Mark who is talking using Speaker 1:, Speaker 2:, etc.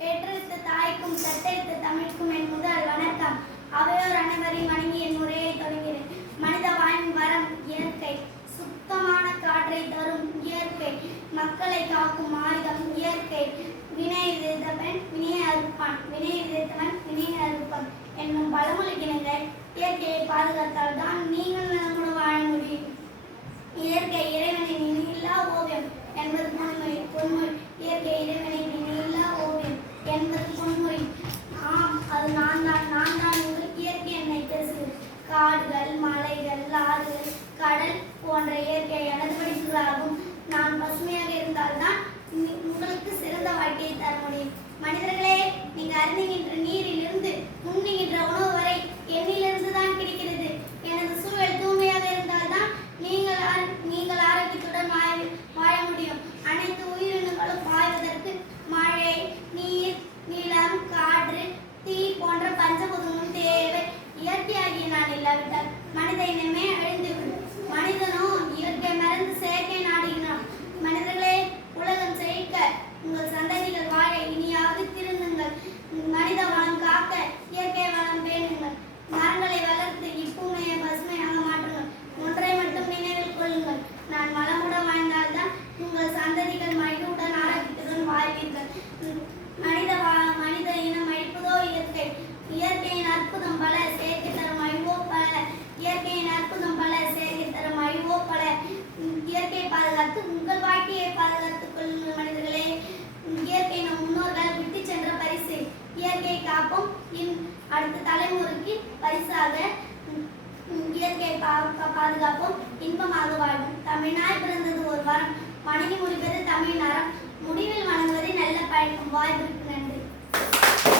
Speaker 1: பெற்றெடுத்த தாய்க்கும் தத்தெடுத்த தமிழுக்கும் என் முதல் வணக்கம். அவையோர் அனைவரையும் வணங்கி என் உரையை தொடங்கிறேன் மனித வாயின் வரம் இயற்கை. சுத்தமான காற்றை தரும் இயற்கை. மக்களை காக்கும் ஆயுதம் இயற்கை. வினை விதைத்தவன் வினையை அறுப்பான். வினை விதைத்தவன் வினையை அறுப்பான். என்னும் பழமொழி இணைந்த இயற்கையை பாதுகாத்தால் தான் நீங்கள் என்பது பொன்மொழி ஆம் அது நான் தான் நான் தான் உங்கள் இயற்கை என்னை பேசுகிறேன் காடுகள் மலைகள் ஆறுகள் கடல் போன்ற இயற்கை எனது படைப்புகளாகும். நான் பசுமையாக இருந்தால்தான் நீ- உங்களுக்கு சிறந்த வாழ்க்கையை தர முடியும். மனிதர்களே நீங்கள் அருந்துகின்ற நீர் இல்லாவிட்டால் மனித இனமே அடுத்த தலைமுறைக்கு பரிசாக இயற்கை பாதுகாப்போம் இன்பமாக வாழ்வோம். தமிழ்நாய் பிறந்தது ஒரு வாரம். மனைவி முடிப்பது தமிழ் நரம். முடிவில் வணங்குவதே நல்ல பழக்கம் வாய்ப்பு